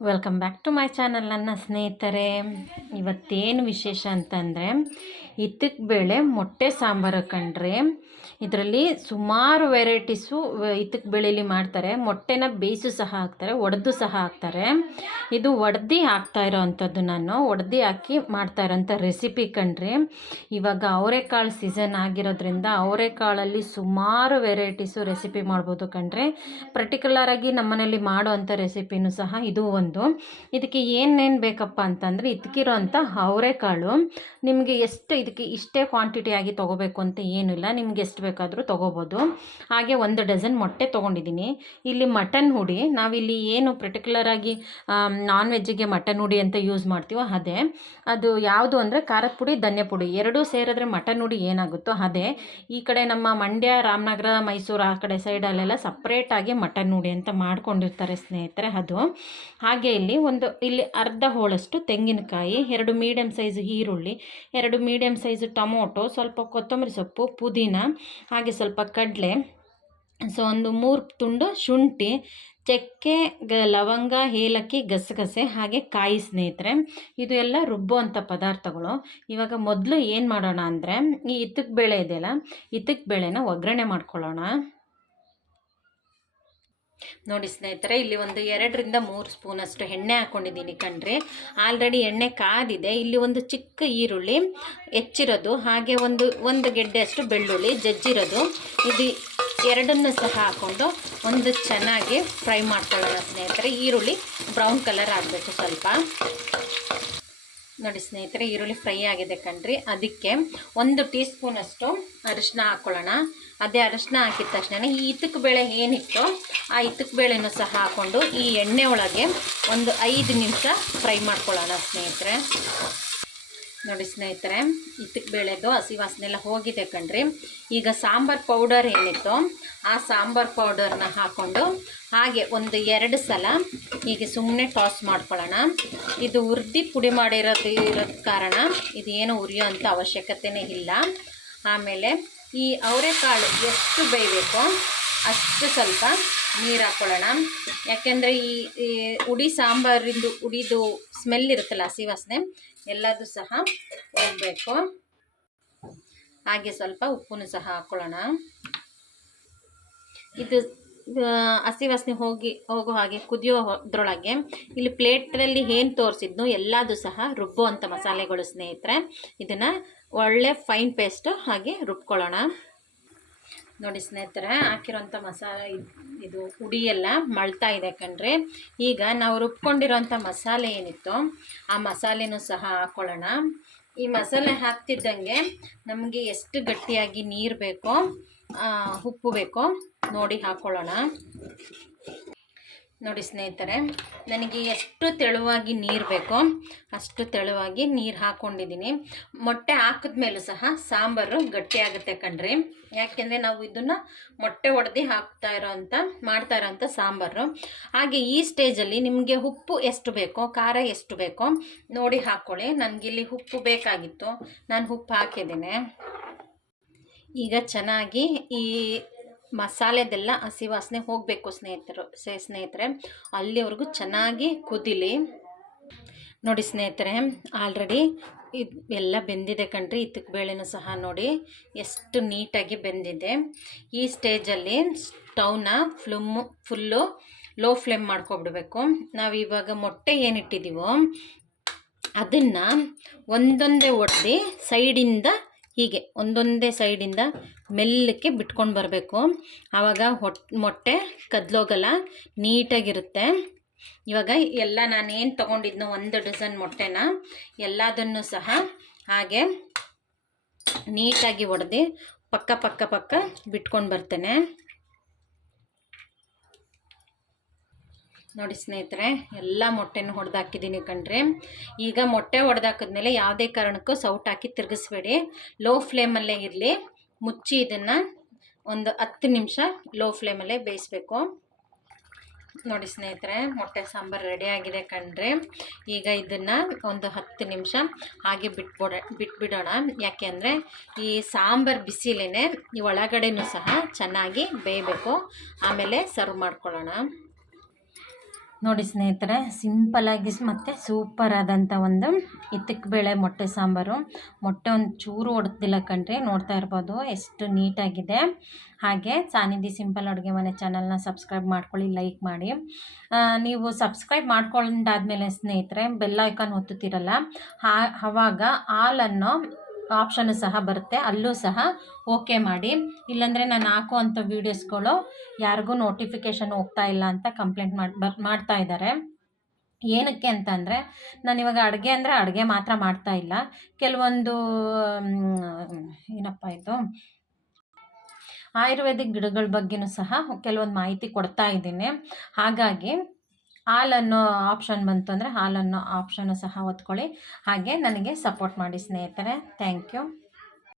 Welcome back to my channel ನನ್ನ ಸ್ನೇಹಿತರೆ. ಇವತ್ತೇನು ವಿಶೇಷ ಅಂತಂದರೆ ಇತ್ತಕ್ಕೆ ಬೇಳೆ ಮೊಟ್ಟೆ ಸಾಂಬಾರು ಕಂಡ್ರೆ ಇದರಲ್ಲಿ ಸುಮಾರು ವೆರೈಟೀಸು ಇತ್ತಕ್ಕೆ ಬೇಳೆಯಲ್ಲಿ ಮಾಡ್ತಾರೆ. ಮೊಟ್ಟೆನ ಬೇಯಿಸು ಸಹ ಹಾಕ್ತಾರೆ, ಒಡೆದು ಸಹ ಹಾಕ್ತಾರೆ. ಇದು ಒಡ್ದು ಹಾಕ್ತಾ ಇರೋ ಅಂಥದ್ದು ನಾನು. ಒಡ್ದು ಹಾಕಿ ಮಾಡ್ತಾ ಇರೋಂಥ ರೆಸಿಪಿ ಕಂಡ್ರೆ ಇವಾಗ ಅವರೆಕಾಳು ಸೀಸನ್ ಆಗಿರೋದ್ರಿಂದ ಅವರೆಕಾಳಲ್ಲಿ ಸುಮಾರು ವೆರೈಟೀಸು ರೆಸಿಪಿ ಮಾಡ್ಬೋದು ಕಂಡ್ರೆ ಪರ್ಟಿಕ್ಯುಲರಾಗಿ ನಮ್ಮನೇಲಿ ಮಾಡೋ ಅಂಥ ರೆಸಿಪಿನೂ ಸಹ ಇದು ಒಂದು. ಇದಕ್ಕೆ ಏನೇನು ಬೇಕಪ್ಪ ಅಂತಂದರೆ ಇದಕ್ಕಿರೋ ಅಂಥ ಅವರೆಕಾಳು. ನಿಮಗೆ ಎಷ್ಟು ಇದಕ್ಕೆ ಇಷ್ಟೇ ಕ್ವಾಂಟಿಟಿ ಆಗಿ ತೊಗೋಬೇಕು ಅಂತ ಏನಿಲ್ಲ, ನಿಮ್ಗೆ ಎಷ್ಟು ಬೇಕಾದರೂ ತೊಗೋಬೋದು. ಹಾಗೆ ಒಂದು ಡಜನ್ ಮೊಟ್ಟೆ ತೊಗೊಂಡಿದ್ದೀನಿ. ಇಲ್ಲಿ ಮಟನ್ ಹುಡಿ, ನಾವಿಲ್ಲಿ ಏನು ಪರ್ಟಿಕ್ಯುಲರಾಗಿ ನಾನ್ ವೆಜ್ಜಿಗೆ ಮಟನ್ ಹುಡಿ ಅಂತ ಯೂಸ್ ಮಾಡ್ತೀವೋ ಅದೇ. ಅದು ಯಾವುದು ಅಂದರೆ ಖಾರದ ಪುಡಿ, ಧನ್ಯ ಪುಡಿ. ಎರಡೂ ಸೇರಿದ್ರೆ ಮಟನ್ ಹುಡಿ ಏನಾಗುತ್ತೋ ಅದೇ. ಈ ಕಡೆ ನಮ್ಮ ಮಂಡ್ಯ, ರಾಮನಗರ, ಮೈಸೂರು ಆ ಕಡೆ ಸೈಡಲ್ಲೆಲ್ಲ ಸಪ್ರೇಟಾಗಿ ಮಟನ್ ಹುಡಿ ಅಂತ ಮಾಡ್ಕೊಂಡಿರ್ತಾರೆ ಸ್ನೇಹಿತರೆ ಅದು. ಹಾಗೆ ಇಲ್ಲಿ ಒಂದು, ಇಲ್ಲಿ ಅರ್ಧ ಹೋಳಷ್ಟು ತೆಂಗಿನಕಾಯಿ, ಎರಡು ಮೀಡಿಯಮ್ ಸೈಜ್ ಈರುಳ್ಳಿ, ಎರಡು ಮೀಡಿಯಮ್ ಸೈಜ್ ಟೊಮೊಟೊ, ಸ್ವಲ್ಪ ಕೊತ್ತಂಬರಿ ಸೊಪ್ಪು, ಪುದೀನ, ಹಾಗೆ ಸ್ವಲ್ಪ ಕಡಲೆ, ಸೊ ಒಂದು ಮೂರು ತುಂಡು ಶುಂಠಿ, ಚಕ್ಕೆ, ಗ, ಲವಂಗ, ಏಲಕ್ಕಿ, ಗಸಗಸೆ, ಹಾಗೆ ಕಾಯಿ ಸ್ನೇಹಿತರೆ. ಇದು ಎಲ್ಲ ರುಬ್ಬುವಂಥ ಪದಾರ್ಥಗಳು. ಇವಾಗ ಮೊದಲು ಏನು ಮಾಡೋಣ ಅಂದರೆ, ಈ ಇತ್ತಕ್ಕೆ ಬೇಳೆ ಇದೆಯಲ್ಲ ಇತ್ತಕ್ಕೆ ಬೇಳೆನ ಒಗ್ಗರಣೆ ಮಾಡ್ಕೊಳ್ಳೋಣ. ನೋಡಿ ಸ್ನೇಹಿತರೆ, ಇಲ್ಲಿ ಒಂದು ಎರಡರಿಂದ ಮೂರು ಸ್ಪೂನಷ್ಟು ಎಣ್ಣೆ ಹಾಕ್ಕೊಂಡಿದ್ದೀನಿ ಕಣ್ರಿ. ಆಲ್ರೆಡಿ ಎಣ್ಣೆ ಕಾದಿದೆ. ಇಲ್ಲಿ ಒಂದು ಚಿಕ್ಕ ಈರುಳ್ಳಿ ಹೆಚ್ಚಿರೋದು, ಹಾಗೆ ಒಂದು ಒಂದು ಗೆಡ್ಡೆಯಷ್ಟು ಬೆಳ್ಳುಳ್ಳಿ ಜಜ್ಜಿರೋದು. ಇದು ಎರಡನ್ನು ಸಹ ಹಾಕ್ಕೊಂಡು ಒಂದು ಚೆನ್ನಾಗಿ ಫ್ರೈ ಮಾಡ್ಕೊಳ್ಳೋಣ ಸ್ನೇಹಿತರೆ. ಈರುಳ್ಳಿ ಬ್ರೌನ್ ಕಲರ್ ಆಗಬೇಕು ಸ್ವಲ್ಪ. ನೋಡಿ ಸ್ನೇಹಿತರೆ, ಈರುಳ್ಳಿ ಫ್ರೈ ಆಗಿದೆ ಕಣ್ರಿ. ಅದಕ್ಕೆ ಒಂದು ಟೀ ಸ್ಪೂನಷ್ಟು ಅರಿಶಿನ ಹಾಕ್ಕೊಳ್ಳೋಣ ಅದೇ ಅರಿಶಿನ ಹಾಕಿದ ತಕ್ಷಣ ಈ ಇತ್ತಕ್ಕೆ ಬೇಳೆ ಏನಿತ್ತು ಆ ಇತ್ತಕ್ಕೆ ಬೇಳೆನೂ ಸಹ ಹಾಕ್ಕೊಂಡು ಈ ಎಣ್ಣೆ ಒಳಗೆ ಒಂದು ಐದು ನಿಮಿಷ ಫ್ರೈ ಮಾಡ್ಕೊಳ್ಳೋಣ ಸ್ನೇಹಿತರೆ. ನೋಡಿ ಸ್ನೇಹಿತರೆ ಇತ್ತಕ್ಕೆ ಬೇಳೆದು ಹಸಿ ವಾಸನೆ ಎಲ್ಲ ಹೋಗಿದೆ ಕಣ್ರಿ. ಈಗ ಸಾಂಬಾರ್ ಪೌಡರ್ ಏನಿತ್ತು ಆ ಸಾಂಬಾರ್ ಪೌಡರ್ನ ಹಾಕ್ಕೊಂಡು ಹಾಗೆ ಒಂದು ಎರಡು ಸಲ ಹೀಗೆ ಸುಮ್ಮನೆ ಟಾಸ್ ಮಾಡ್ಕೊಳ್ಳೋಣ. ಇದು ಉರ್ದಿ ಪುಡಿ ಮಾಡಿರೋದು ಇರೋದ ಕಾರಣ ಇದು ಏನು ಉರಿಯೋ ಅಂಥ ಅವಶ್ಯಕತೆಯೇ ಇಲ್ಲ. ಆಮೇಲೆ ಈ ಅವರೆಕಾಳು ಎಷ್ಟು ಬೇಯಬೇಕೋ ಅಷ್ಟು ಸ್ವಲ್ಪ ನೀರು ಹಾಕ್ಕೊಳ್ಳೋಣ ಯಾಕೆಂದರೆ ಈ ಉಡಿ ಸಾಂಬಾರಿಂದು ಉಡಿದು ಸ್ಮೆಲ್ ಇರುತ್ತಲ್ಲ ಹಸಿ ವಾಸನೆ ಎಲ್ಲದೂ ಸಹ ಹೋಗಬೇಕು. ಹಾಗೆ ಸ್ವಲ್ಪ ಉಪ್ಪನ್ನು ಸಹ ಹಾಕ್ಕೊಳ್ಳೋಣ ಇದು ಹಸಿ ವಾಸನೆ ಹೋಗಿ, ಹೋಗೋ ಹಾಗೆ ಕುದಿಯೋದ್ರೊಳಗೆ ಇಲ್ಲಿ ಪ್ಲೇಟಲ್ಲಿ ಏನು ತೋರಿಸಿದ್ನು ಎಲ್ಲದೂ ಸಹ ರುಬ್ಬೋ ಅಂಥ ಮಸಾಲೆಗಳು ಸ್ನೇಹಿತರೆ. ಇದನ್ನು ಒಳ್ಳೆ ಫೈನ್ ಪೇಸ್ಟು ಹಾಗೆ ರುಬ್ಕೊಳ್ಳೋಣ. ನೋಡಿ ಸ್ನೇಹಿತರೆ ಹಾಕಿರೋಂಥ ಮಸಾಲೆ ಇದು ಹುಡಿ ಎಲ್ಲ ಮಳ್ತಾ ಇದೆ ಕಣ್ರಿ. ಈಗ ನಾವು ರುಬ್ಕೊಂಡಿರೋಂಥ ಮಸಾಲೆ ಏನಿತ್ತು ಆ ಮಸಾಲೆನೂ ಸಹ ಹಾಕ್ಕೊಳ್ಳೋಣ ಈ ಮಸಾಲೆ ಹಾಕ್ತಿದ್ದಂಗೆ ನಮಗೆ ಎಷ್ಟು ಗಟ್ಟಿಯಾಗಿ ನೀರು ಬೇಕೋ ಉಪ್ಪು ಬೇಕೋ ನೋಡಿ ಹಾಕ್ಕೊಳ್ಳೋಣ ನೋಡಿ ಸ್ನೇಹಿತರೆ, ನನಗೆ ಎಷ್ಟು ತೆಳುವಾಗಿ ನೀರು ಬೇಕೋ ಅಷ್ಟು ತೆಳುವಾಗಿ ನೀರು ಹಾಕ್ಕೊಂಡಿದ್ದೀನಿ ಮೊಟ್ಟೆ ಹಾಕಿದ್ಮೇಲೂ ಸಹ ಸಾಂಬಾರು ಗಟ್ಟಿಯಾಗುತ್ತೆ ಕಣ್ರಿ. ಯಾಕೆಂದರೆ ನಾವು ಇದನ್ನು ಮೊಟ್ಟೆ ಒಡೆದು ಹಾಕ್ತಾ ಇರೋವಂಥ ಮಾಡ್ತಾ ಇರೋವಂಥ ಸಾಂಬಾರು. ಹಾಗೆ ಈ ಸ್ಟೇಜಲ್ಲಿ ನಿಮಗೆ ಉಪ್ಪು ಎಷ್ಟು ಬೇಕೋ, ಖಾರ ಎಷ್ಟು ಬೇಕೋ ನೋಡಿ ಹಾಕ್ಕೊಳ್ಳಿ ನನಗಿಲ್ಲಿ ಉಪ್ಪು ಬೇಕಾಗಿತ್ತು. ನಾನು ಉಪ್ಪು ಹಾಕಿದ್ದೀನಿ. ಈಗ ಚೆನ್ನಾಗಿ ಈ ಮಸಾಲೆದೆಲ್ಲ ಹಸಿ ವಾಸನೆ ಹೋಗಬೇಕು ಸ್ನೇಹಿತರು, ಸೇ, ಸ್ನೇಹಿತರೆ. ಅಲ್ಲಿವರೆಗೂ ಚೆನ್ನಾಗಿ ಕುದಿಲಿ. ನೋಡಿ ಸ್ನೇಹಿತರೆ, ಆಲ್ರೆಡಿ ಇದು ಎಲ್ಲ ಬೆಂದಿದೆ ಕಣ್ರಿ ಇತ್ತಕ್ಕೆ ಬೇಳೆನೂ ಸಹ ನೋಡಿ. ಎಷ್ಟು ನೀಟಾಗಿ ಬೆಂದಿದೆ. ಈ ಸ್ಟೇಜಲ್ಲಿ ಸ್ಟೌನ ಫ್ಲುಮ್ಮು, ಫುಲ್ಲು ಲೋ ಫ್ಲೇಮ್ ಮಾಡ್ಕೊಬಿಡ್ಬೇಕು. ನಾವು ಇವಾಗ ಮೊಟ್ಟೆ ಏನಿಟ್ಟಿದ್ದೀವೋ ಅದನ್ನು ಒಂದೊಂದೇ ಒಡ್ದು ಸೈಡಿಂದ ಹೀಗೆ ಒಂದೊಂದೇ ಸೈಡಿಂದ ಮೆಲ್ಲಕ್ಕೆ ಬಿಟ್ಕೊಂಡು ಬರಬೇಕು. ಆವಾಗ ಹೊಟ್ಟೆ ಮೊಟ್ಟೆ ಕದ್ಲೋಗಲ್ಲ, ನೀಟಾಗಿರುತ್ತೆ. ಇವಾಗ ಎಲ್ಲ ನಾನೇನು ತೊಗೊಂಡಿದ್ನೋ ಒಂದು ಡಜನ್ ಮೊಟ್ಟೆನ ಎಲ್ಲದನ್ನು ಸಹ ಹಾಗೆ ನೀಟಾಗಿ ಒಡೆದು ಪಕ್ಕ ಪಕ್ಕ ಪಕ್ಕ ಬಿಟ್ಕೊಂಡು ಬರ್ತೇನೆ. ನೋಡಿ ಸ್ನೇಹಿತರೆ, ಎಲ್ಲ ಮೊಟ್ಟೆನ ಹೊಡೆದಾಕಿದ್ದೀನಿ ಕಣ್ರಿ. ಈಗ ಮೊಟ್ಟೆ ಹೊಡೆದಾಕಿದ್ಮೇಲೆ ಯಾವುದೇ ಕಾರಣಕ್ಕೂ ಸೌಟ್ ಹಾಕಿ ತಿರುಗಿಸ್ಬೇಡಿ. ಲೋ ಫ್ಲೇಮಲ್ಲೇ ಇರಲಿ. ಮುಚ್ಚಿ ಇದನ್ನು ಒಂದು ಹತ್ತು ನಿಮಿಷ ಲೋ ಫ್ಲೇಮಲ್ಲೇ ಬೇಯಿಸ್ಬೇಕು. ನೋಡಿ ಸ್ನೇಹಿತರೆ, ಮೊಟ್ಟೆ ಸಾಂಬಾರು ರೆಡಿಯಾಗಿದೆ ಕಣ್ರಿ. ಈಗ ಇದನ್ನು ಒಂದು ಹತ್ತು ನಿಮಿಷ ಹಾಗೆ ಬಿಟ್ಬಿಡ, ಬಿಟ್ಬಿಡೋಣ. ಯಾಕೆ ಅಂದರೆ ಈ ಸಾಂಬಾರು ಬಿಸಿಲೇ ಈ ಒಳಗಡೆನೂ ಸಹ ಚೆನ್ನಾಗಿ ಬೇಯಬೇಕು. ಆಮೇಲೆ ಸರ್ವ್ ಮಾಡ್ಕೊಳ್ಳೋಣ. ನೋಡಿ ಸ್ನೇಹಿತರೆ ಸಿಂಪಲಾಗಿ ಮತ್ತು ಸೂಪರ್ ಆದಂಥ ಒಂದು ಇತ್ತಕ್ಕೆ ಬೇಳೆ ಮೊಟ್ಟೆ ಸಾಂಬಾರು. ಮೊಟ್ಟೆ ಒಂದು ಚೂರು ಹೊಡೆದಿಲ್ಲ ಕಣ್ರಿ, ನೋಡ್ತಾ ಇರ್ಬೋದು. ಎಷ್ಟು ನೀಟಾಗಿದೆ. ಹಾಗೆ ಸಾನಿಧಿ ಸಿಂಪಲ್ ಅಡುಗೆ ಮನೆ ಚಾನಲ್ನ ಸಬ್ಸ್ಕ್ರೈಬ್ ಮಾಡ್ಕೊಳ್ಳಿ ಲೈಕ್ ಮಾಡಿ. ನೀವು ಸಬ್ಸ್ಕ್ರೈಬ್ ಮಾಡ್ಕೊಂಡಾದ್ಮೇಲೆ ಸ್ನೇಹಿತರೆ ಬೆಲ್ ಐಕಾನ್ ಒತ್ತುತ್ತೀರಲ್ಲ, ಹಾ ಆವಾಗ ಹಾಲನ್ನು ಆಪ್ಷನ್ನು ಸಹ ಬರುತ್ತೆ, ಅಲ್ಲೂ ಸಹ ಓಕೆ ಮಾಡಿ. ಇಲ್ಲಾಂದರೆ ನಾನು ಹಾಕುವಂಥ ವೀಡಿಯೋಸ್ಗಳು ಯಾರಿಗೂ ನೋಟಿಫಿಕೇಷನ್ ಹೋಗ್ತಾ ಇಲ್ಲ ಅಂತ ಕಂಪ್ಲೇಂಟ್ ಮಾಡ್ತಾ ಇದ್ದಾರೆ. ಏನಕ್ಕೆ ಅಂತಂದರೆ ನಾನಿವಾಗ ಅಡುಗೆ ಅಂದರೆ ಅಡುಗೆ ಮಾತ್ರ ಮಾಡ್ತಾ ಇಲ್ಲ. ಕೆಲವೊಂದು ಏನಪ್ಪ ಇದು, ಆಯುರ್ವೇದಿಕ್ ಗಿಡಗಳ ಬಗ್ಗೆನೂ ಸಹ ಕೆಲವೊಂದು ಮಾಹಿತಿ ಕೊಡ್ತಾ ಇದ್ದೀನಿ. ಹಾಗಾಗಿ ಹಾಲನ್ನೋ ಆಪ್ಷನ್ ಬಂತು ಅಂದರೆ ಹಾಲನ್ನು ಆಪ್ಷನ್ನು ಸಹ ಒತ್ಕೊಳ್ಳಿ ಹಾಗೆ ನನಗೆ ಸಪೋರ್ಟ್ ಮಾಡಿ ಸ್ನೇಹಿತರೆ. Thank you